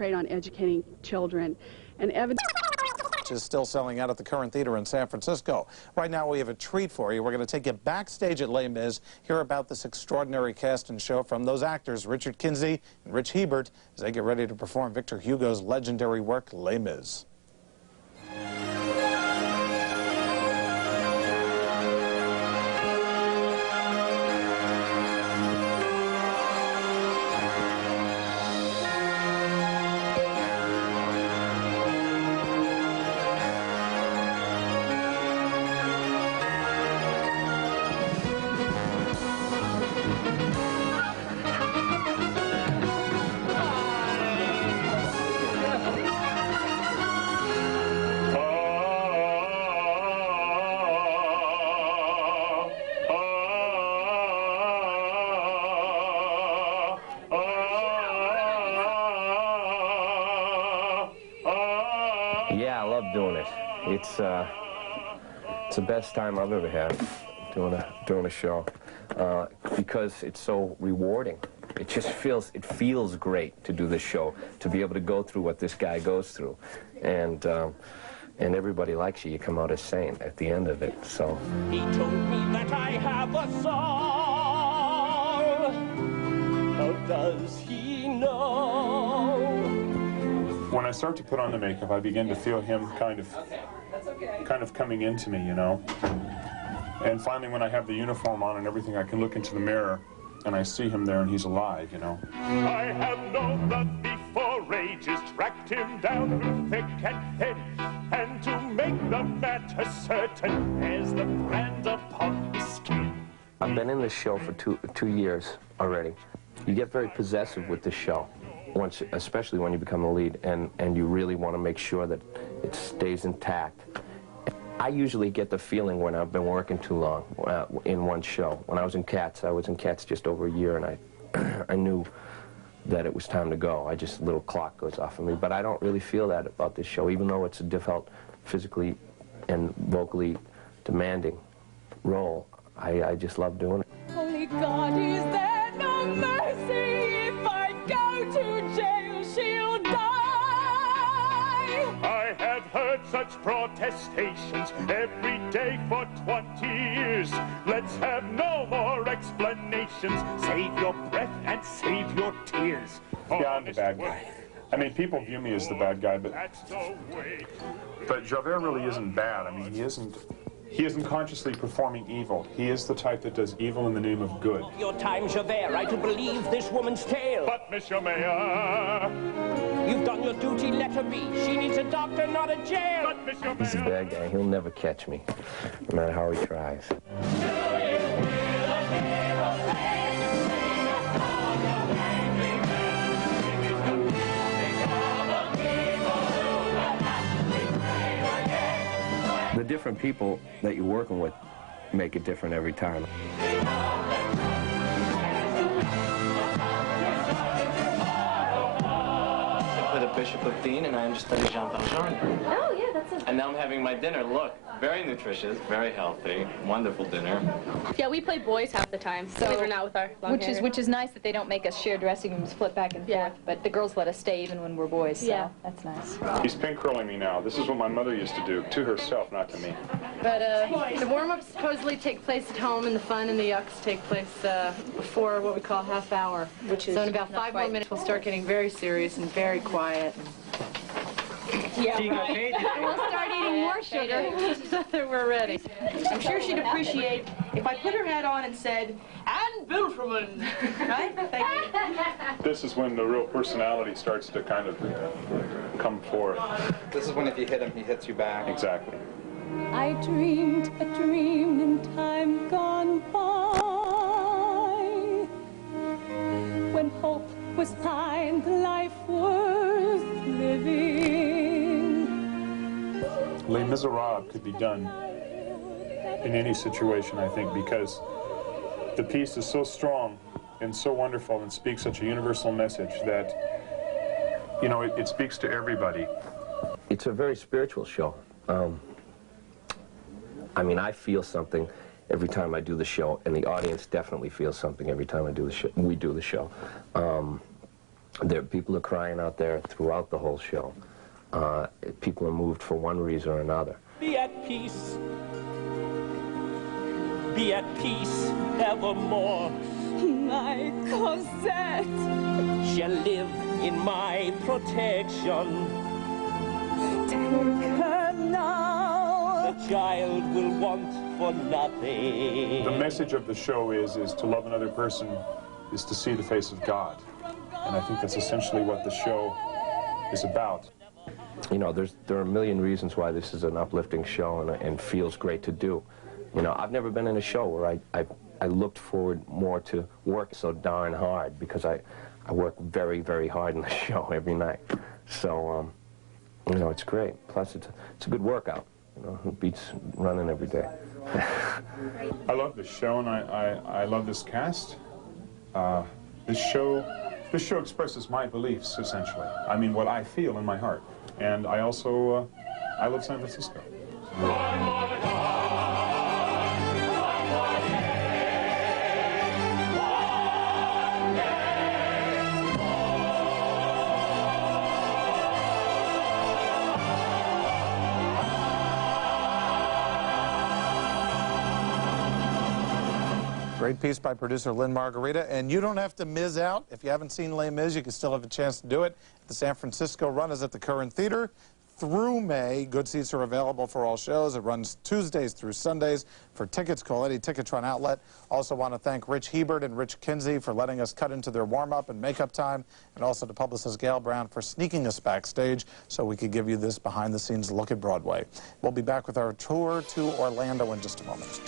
concentrate on educating children. And is still selling out at the Current Theater in San Francisco. Right now we have a treat for you. We're going to take you backstage at Les Mis, hear about this extraordinary cast and show from those actors, Richard Kinsey and Rich Hebert, as they get ready to perform Victor Hugo's legendary work, Les Mis. Yeah, I love doing it. It's the best time I've ever had doing a show because it's so rewarding. It just feels great to do this show, to be able to go through what this guy goes through, and everybody likes you. You come out a saint at the end of it. So he told me that I have a soul. How does he know? When I start to put on the makeup, I begin to feel him kind of coming into me, you know. And finally, when I have the uniform on and everything, I can look into the mirror and I see him there and he's alive, you know. I have known that before ages tracked him down through thick and thin, and to make the matter certain as the brand upon his skin. I've been in this show for two years already. You get very possessive with this show, especially when you become the lead, and you really want to make sure that it stays intact. I usually get the feeling when I've been working too long in one show. When I was in Cats just over a year, and I knew that it was time to go. A little clock goes off of me, but I don't really feel that about this show, even though it's a difficult, physically and vocally demanding role. I just love doing it. Holy God, is there no mercy? If I go to jail, she'll die. I have heard such protestations every day for 20 years. Let's have no more explanations. Save your breath and save your tears. Yeah, I'm the bad guy. I mean, people view me as the bad guy, but Javert really isn't bad. I mean, he isn't consciously performing evil. He is the type that does evil in the name of good. Your time, Javert, I to believe this woman's tale. But, Monsieur Mayor, you've done your duty, let her be. She needs a doctor, not a jail. But, Monsieur He's a bad guy. He'll never catch me, no matter how he tries. The different people that you're working with make it different every time. I play the Bishop of Dean, and I understudy Jean Valjean. Oh, yeah, that's a... And now I'm having my dinner. Look, very nutritious, very healthy, wonderful dinner. Yeah, we play boys half the time, so we're not with our long hair. Which is nice that they don't make us share dressing rooms, flip back and forth. But the girls let us stay even when we're boys, so that's nice. He's pink curling me now. This is what my mother used to do, to herself, not to me. But the warm-ups supposedly take place at home, and the fun and the yucks take place before what we call half hour. So in about 5 more minutes, we'll start getting very serious and very quiet. Yeah, right. We'll start eating more sugar so that we're ready. I'm sure she'd appreciate if I put her hat on and said, "And Bilferman," right? Thank you. This is when the real personality starts to kind of come forth. This is when if you hit him, he hits you back. Exactly. I dreamed a dream in time gone by, when hope was find life worth living. Les Miserables could be done in any situation, I think, because the piece is so strong and so wonderful and speaks such a universal message that, you know, it speaks to everybody. It's a very spiritual show. I mean, I feel something every time I do the show, and the audience definitely feels something every time I do the show. We do the show. People are crying out there throughout the whole show. People are moved for one reason or another. Be at peace. Be at peace evermore. My Cosette Shall live in my protection. take her now. The child will want for nothing. The message of the show is to love another person is to see the face of God. And I think that's essentially what the show is about. You know, there are a million reasons why this is an uplifting show and feels great to do. You know, I've never been in a show where I looked forward more to work so darn hard, because I work very, very hard in the show every night. So, you know, it's great. Plus, it's a good workout. You know, it beats running every day. I love this show, and I love this cast. This show expresses my beliefs, essentially. I mean, what I feel in my heart. And I also, I love San Francisco. Great piece by producer Lynn Margarita, and you don't have to miss out. If you haven't seen Les Mis, you can still have a chance to do it. The San Francisco run is at the Current Theater through May. Good seats are available for all shows. It runs Tuesdays through Sundays. For tickets, call any Ticketron outlet. Also want to thank Rich Hebert and Rich Kinsey for letting us cut into their warm-up and makeup time, and also to publicist Gail Brown for sneaking us backstage so we could give you this behind-the-scenes look at Broadway. We'll be back with our tour to Orlando in just a moment.